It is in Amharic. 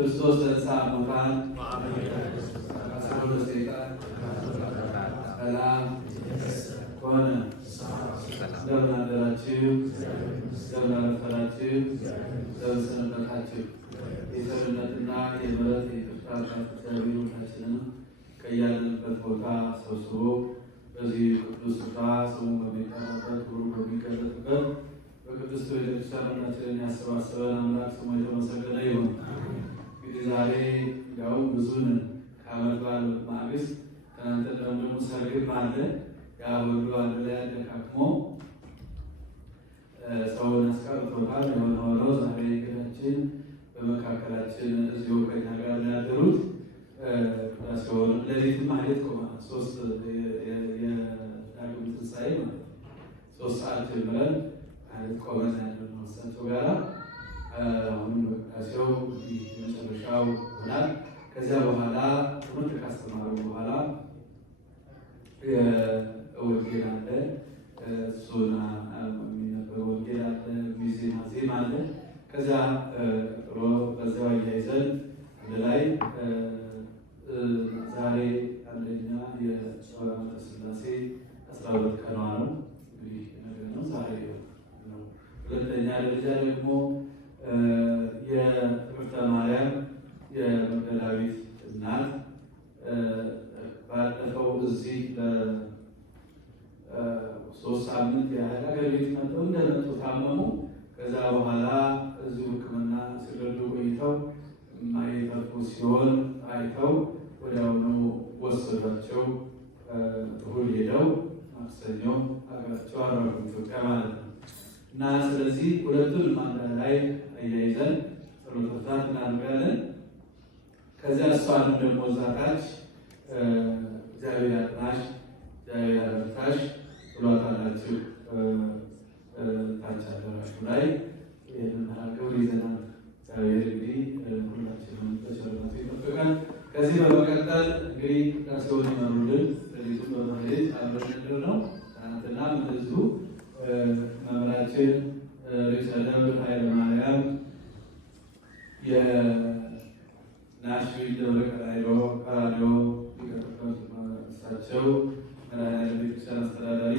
ክርስቶስ ተንሥአ እሙታን አሰሮ ለሰይጣን ሰላም ኮነ። እንደምን አደራችሁ? እንደምን አረፈዳችሁ? እንደምን ሰነበታችሁ? የቸርነትና የምሕረት የይቅርታ እግዚአብሔር ሁላችንን ከያለንበት ቦታ ሰብስቦ በዚህ ቅዱስ ስፍራ ስሙ በሚጠራበት ክብሩ በሚገለጥበት በቅዱስ ቤተክርስቲያናችንን ያሰባሰበን አምላክ ስሙ የተመሰገነ ይሁን። እንግዲህ ዛሬ ያው ብዙን ከዓመት በዓል ማግስት ትናንት ደግሞ ሰርግም አለ። ያ ሁሉ አንድ ላይ አደካክሞ ሰውን አስቀርቶታል። የሆነ ሆኖ ዛሬ እንግዳችን በመካከላችን እዚሁ ከኛ ጋር ያደሩት ሲሆን ሌሊት ማለት ቆመናል። ሶስት የዳግም ትንሣኤ ማለት 3 ሰዓት ጀምረን ማለት ቆመን ያለነው እሳቸው ጋራ አሁን በቃሲው የመጨረሻው ይሆናል። ከዚያ በኋላ ትምህርት ካስተማሩ በኋላ ወንጌል አለ፣ እሱን የሚነበብ ወንጌል አለ፣ ዜማ ዜማ አለ። ከዚያ ጥሮ በዚያው አያይዘን አንድ ላይ ዛሬ አንደኛ የጸሎተ ሥላሴ 12 ቀኗ ነው። እንግዲህ ነገር ነው ዛሬ ነው። ሁለተኛ ደረጃ ደግሞ የትምህርተ ማርያም የመግደላዊት እናት ባለፈው እዚህ ለ3 ሳምንት ያህል አገር ቤት መጥተው እንደመጡ ታመሙ። ከዛ በኋላ እዚሁ ሕክምና ሲረዱ ቆይተው ማይተርፉ ሲሆን አይተው ወዲያውኑ ወሰዷቸው። እሑድ ሄደው ማክሰኞ ሀገራቸው አረፉ፣ ኢትዮጵያ ማለት ነው። እና ስለዚህ ሁለቱን አንድ ላይ አያይዘን ጸሎተ ፍትሐት እናደርጋለን። ከዚያ እሷንም ደግሞ ዛታች እግዚአብሔር ያጽናሽ፣ እግዚአብሔር ያበርታሽ ብሏታላችሁ። ታች አደራችሁ ላይ ይህንን ሀገር ይዘናል። እግዚአብሔር እንግዲህ ሁላችንም በቸርነቱ ይጠብቃል። ከዚህ በመቀጠል እንግዲህ ቅዳሴውን ይመሩልን ሌሊቱን በመሄድ አብረን ነው። ትናንትና እንደዚሁ መምህራችን ርዕሰ ደብር ኃይለ ማርያም የናሽቪል ደብረ ቀራንዮ እሳቸው ቤተክርስቲያን አስተዳዳሪ